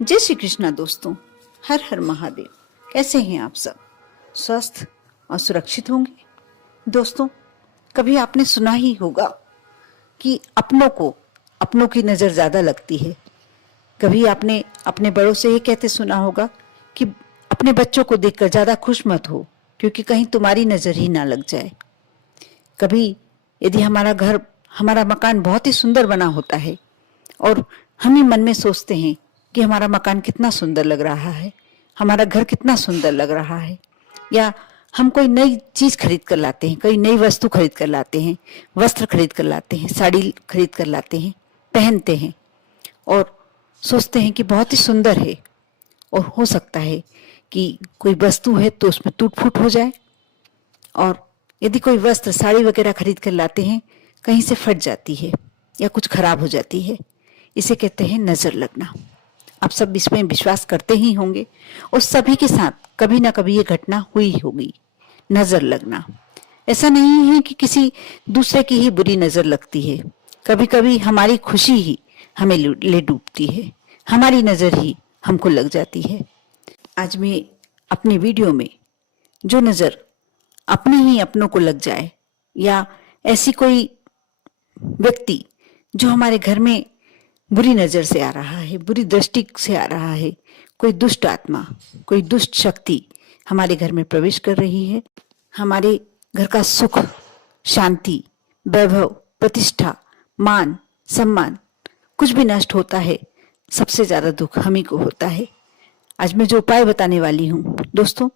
जय श्री कृष्णा दोस्तों। हर हर महादेव। कैसे हैं आप सब? स्वस्थ और सुरक्षित होंगे। दोस्तों, कभी आपने सुना ही होगा कि अपनों की नजर ज्यादा लगती है। कभी आपने अपने बड़ों से ये कहते सुना होगा कि अपने बच्चों को देखकर ज्यादा खुश मत हो, क्योंकि कहीं तुम्हारी नजर ही ना लग जाए। कभी यदि हमारा मकान बहुत ही सुंदर बना होता है और हम ही मन में सोचते हैं कि हमारा मकान कितना सुंदर लग रहा है, हमारा घर कितना सुंदर लग रहा है, या हम कोई नई चीज खरीद कर लाते हैं, कोई नई वस्तु खरीद कर लाते हैं, वस्त्र खरीद कर लाते हैं, साड़ी खरीद कर लाते हैं, पहनते हैं और सोचते हैं कि बहुत ही सुंदर है। और हो सकता है कि कोई वस्तु है तो उसमें टूट फूट हो जाए, और यदि कोई वस्त्र साड़ी वगैरह खरीद कर लाते हैं, कहीं से फट जाती है या कुछ खराब हो जाती है। इसे कहते हैं नजर लगना। आप सब इसमें विश्वास करते ही होंगे और सभी के साथ कभी ना कभी ये घटना हुई होगी, नजर लगना। ऐसा नहीं है कि किसी दूसरे की ही बुरी नजर लगती है, कभी कभी हमारी खुशी ही हमें ले डूबती है, हमारी नजर ही हमको लग जाती है। आज मैं अपनी वीडियो में जो नजर अपने ही अपनों को लग जाए, या ऐसी कोई व्यक्ति जो हमारे घर में बुरी नजर से आ रहा है, बुरी दृष्टि से आ रहा है, कोई दुष्ट आत्मा, कोई दुष्ट शक्ति हमारे घर में प्रवेश कर रही है, हमारे घर का सुख, शांति, वैभव, प्रतिष्ठा, मान, सम्मान कुछ भी नष्ट होता है, सबसे ज्यादा दुख हम ही को होता है। आज मैं जो उपाय बताने वाली हूँ दोस्तों,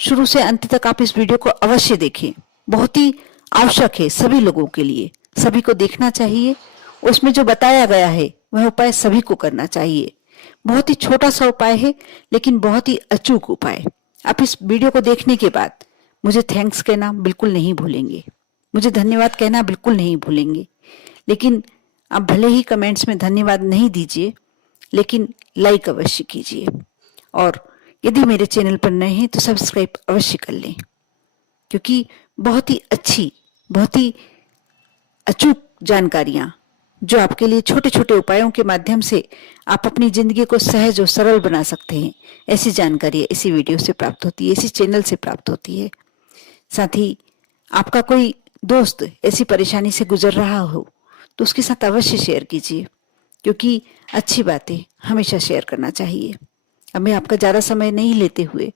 शुरू से अंत तक आप इस वीडियो को अवश्य देखें। बहुत ही आवश्यक है सभी लोगों के लिए, सभी को देखना चाहिए। उसमें जो बताया गया है वह उपाय सभी को करना चाहिए। बहुत ही छोटा सा उपाय है, लेकिन बहुत ही अचूक उपाय। आप इस वीडियो को देखने के बाद मुझे थैंक्स कहना बिल्कुल नहीं भूलेंगे, मुझे धन्यवाद कहना बिल्कुल नहीं भूलेंगे। लेकिन आप भले ही कमेंट्स में धन्यवाद नहीं दीजिए, लेकिन लाइक अवश्य कीजिए, और यदि मेरे चैनल पर नए हैं तो सब्सक्राइब अवश्य कर लें, क्योंकि बहुत ही अच्छी, बहुत ही अचूक जानकारियां जो आपके लिए छोटे छोटे उपायों के माध्यम से आप अपनी जिंदगी को सहज और सरल बना सकते हैं, ऐसी जानकारी इसी वीडियो से प्राप्त होती है, इसी चैनल से प्राप्त होती है। साथ ही आपका कोई दोस्त ऐसी परेशानी से गुजर रहा हो तो उसके साथ अवश्य शेयर कीजिए, क्योंकि अच्छी बातें हमेशा शेयर करना चाहिए। अब मैं आपका ज्यादा समय नहीं लेते हुए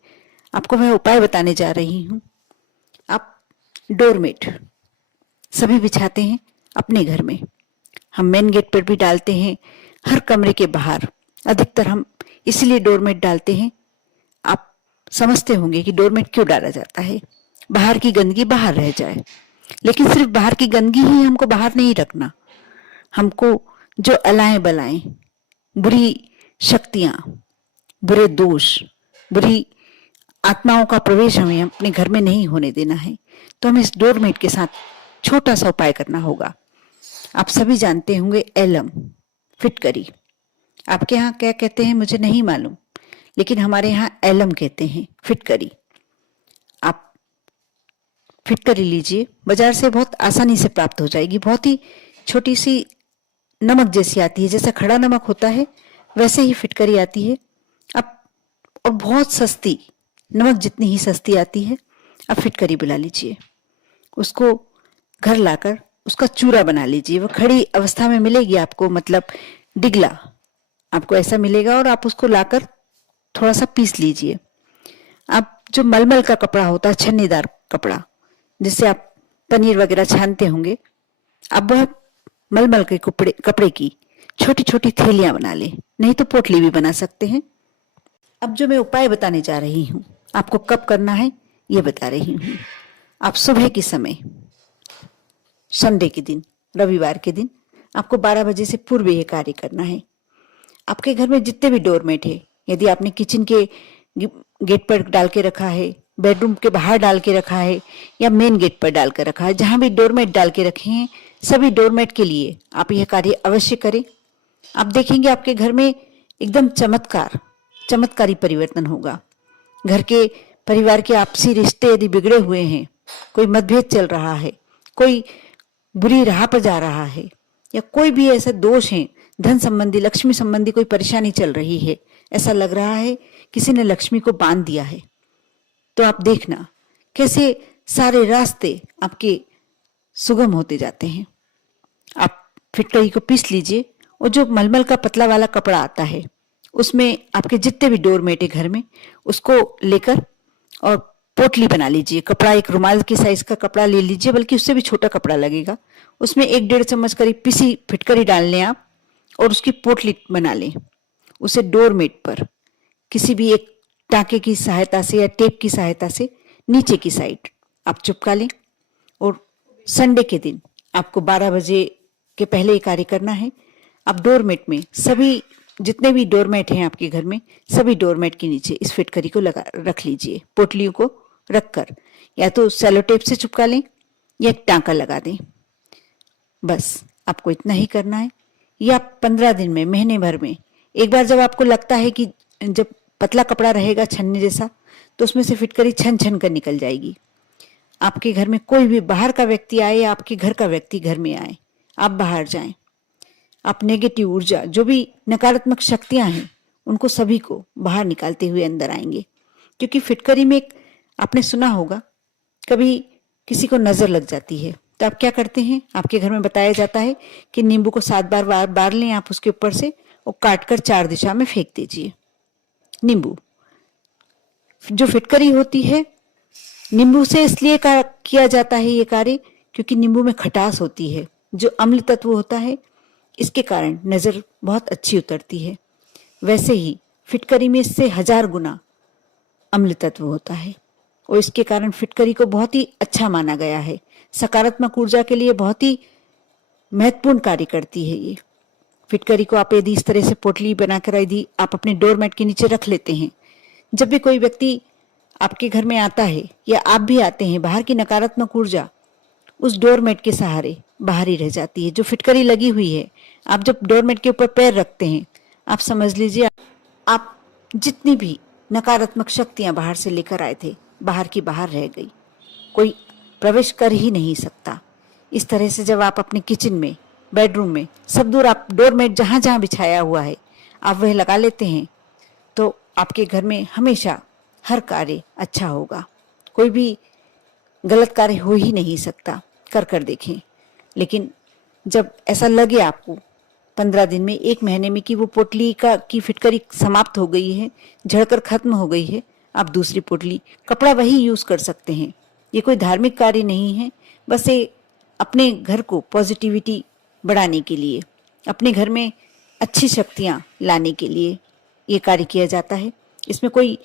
आपको मैं उपाय बताने जा रही हूँ। आप डोरमेट सभी बिछाते हैं अपने घर में, हम मेन गेट पर भी डालते हैं, हर कमरे के बाहर अधिकतर हम इसलिए डोरमेट डालते हैं। आप समझते होंगे कि डोरमेट क्यों डाला जाता है, बाहर की गंदगी बाहर रह जाए। लेकिन सिर्फ बाहर की गंदगी ही हमको बाहर नहीं रखना, हमको जो अलाएं बलाएं, बुरी शक्तियां, बुरे दोष, बुरी आत्माओं का प्रवेश हमें अपने घर में नहीं होने देना है। तो हमें इस डोरमेट के साथ छोटा सा उपाय करना होगा। आप सभी जानते होंगे एलम, फिटकरी। आपके यहाँ क्या कहते हैं मुझे नहीं मालूम, लेकिन हमारे यहाँ एलम कहते हैं, फिटकरी। आप फिटकरी लीजिए, बाजार से बहुत आसानी से प्राप्त हो जाएगी। बहुत ही छोटी सी नमक जैसी आती है, जैसा खड़ा नमक होता है वैसे ही फिटकरी आती है। अब और बहुत सस्ती, नमक जितनी ही सस्ती आती है। अब फिटकरी बुला लीजिए, उसको घर लाकर उसका चूरा बना लीजिए। वो खड़ी अवस्था में मिलेगी आपको, मतलब डिगला आपको ऐसा मिलेगा, और आप उसको लाकर थोड़ा सा पीस लीजिए। आप जो मलमल का कपड़ा होता है, छन्नीदार कपड़ा जिससे आप पनीर वगैरह छानते होंगे, अब वह मलमल के कपड़े की छोटी छोटी थैलियां बना लें, नहीं तो पोटली भी बना सकते हैं। अब जो मैं उपाय बताने जा रही हूँ, आपको कब करना है ये बता रही हूँ। आप सुबह के समय, संडे के दिन, रविवार के दिन आपको 12 बजे से पूर्व ये कार्य करना है। आपके घर में जितने भी डोरमेट है, यदि आपने किचन के गेट पर डाल के रखा है, बेडरूम के बाहर डाल के रखा है, या मेन गेट पर डाल के रखा है, जहां भी डोरमेट डाल के रखे हैं, सभी डोरमेट के लिए आप यह कार्य अवश्य करें। आप देखेंगे आपके घर में एकदम चमत्कारी परिवर्तन होगा। घर के परिवार के आपसी रिश्ते यदि बिगड़े हुए हैं, कोई मतभेद चल रहा है, कोई बुरी राह पर जा रहा है, या कोई भी ऐसे दोष हैं धन संबंधी, लक्ष्मी संबंधी कोई परेशानी चल रही है, ऐसा लग रहा है किसी ने लक्ष्मी को बांध दिया है, तो आप देखना कैसे सारे रास्ते आपके सुगम होते जाते हैं। आप फिटकरी को पीस लीजिए और जो मलमल का पतला वाला कपड़ा आता है उसमें आपके जितने भी डोरमेट है घर में उसको लेकर और पोटली बना लीजिए। कपड़ा एक रुमाल के साइज का कपड़ा ले लीजिए, बल्कि उससे भी छोटा कपड़ा लगेगा। उसमें 1-1.5 चम्मच करीब पिसी फिटकरी डाल लें आप और उसकी पोटली बना लें। उसे डोरमेट पर किसी भी एक टाँके की सहायता से या टेप की सहायता से नीचे की साइड आप चिपका लें और संडे के दिन आपको 12 बजे के पहले ये कार्य करना है। आप डोरमेट में सभी जितने भी डोरमेट हैं आपके घर में, सभी डोरमेट के नीचे इस फिटकरी को लगा रख लीजिए। पोटलियों को रखकर या तो सेलो टेप से चिपका लें या एक टाँका लगा दें। बस आपको इतना ही करना है। या 15 दिन में, महीने भर में एक बार जब आपको लगता है कि जब पतला कपड़ा रहेगा छन्नी जैसा, तो उसमें से फिटकरी छन छन कर निकल जाएगी। आपके घर में कोई भी बाहर का व्यक्ति आए या आपके घर का व्यक्ति घर में आए, आप बाहर जाएं, आप नेगेटिव ऊर्जा, जो भी नकारात्मक शक्तियां हैं, उनको सभी को बाहर निकालते हुए अंदर आएंगे। क्योंकि फिटकरी में एक आपने सुना होगा, कभी किसी को नजर लग जाती है तो आप क्या करते हैं, आपके घर में बताया जाता है कि नींबू को 7 बार बार लें आप उसके ऊपर से और काटकर 4 दिशा में फेंक दीजिए। नींबू, जो फिटकरी होती है, नींबू से इसलिए किया जाता है ये कार्य क्योंकि नींबू में खटास होती है, जो अम्ल तत्व होता है, इसके कारण नजर बहुत अच्छी उतरती है। वैसे ही फिटकरी में इससे 1000 गुना अम्ल तत्व होता है और इसके कारण फिटकरी को बहुत ही अच्छा माना गया है। सकारात्मक ऊर्जा के लिए बहुत ही महत्वपूर्ण कार्य करती है ये फिटकरी को। आप यदि इस तरह से पोटली बनाकर यदि आप अपने डोरमेट के नीचे रख लेते हैं, जब भी कोई व्यक्ति आपके घर में आता है या आप भी आते हैं, बाहर की नकारात्मक ऊर्जा उस डोरमेट के सहारे बाहर ही रह जाती है। जो फिटकरी लगी हुई है, आप जब डोरमेट के ऊपर पैर रखते हैं, आप समझ लीजिए आप जितनी भी नकारात्मक शक्तियां बाहर से लेकर आए थे, बाहर की बाहर रह गई, कोई प्रवेश कर ही नहीं सकता। इस तरह से जब आप अपने किचन में, बेडरूम में, सब दूर आप डोरमेट जहां जहां बिछाया हुआ है आप वह लगा लेते हैं, तो आपके घर में हमेशा हर कार्य अच्छा होगा। कोई भी गलत कार्य हो ही नहीं सकता। कर देखें। लेकिन जब ऐसा लगे आपको 15 दिन में, 1 महीने में कि वो पोटली की फिटकरी समाप्त हो गई है, झड़कर खत्म हो गई है, आप दूसरी पोटली, कपड़ा वही यूज कर सकते हैं। ये कोई धार्मिक कार्य नहीं है, बस ये अपने घर को पॉजिटिविटी बढ़ाने के लिए, अपने घर में अच्छी शक्तियां लाने के लिए ये कार्य किया जाता है। इसमें कोई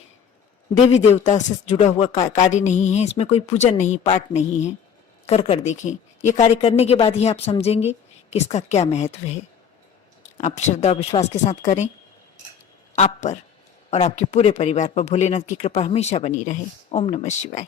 देवी देवता से जुड़ा हुआ कार्य नहीं है, इसमें कोई पूजन नहीं, पाठ नहीं है। कर देखें। ये कार्य करने के बाद ही आप समझेंगे कि इसका क्या महत्व है। आप श्रद्धा और विश्वास के साथ करें। आप पर और आपके पूरे परिवार पर भोलेनाथ की कृपा हमेशा बनी रहे। ओम नमः शिवाय।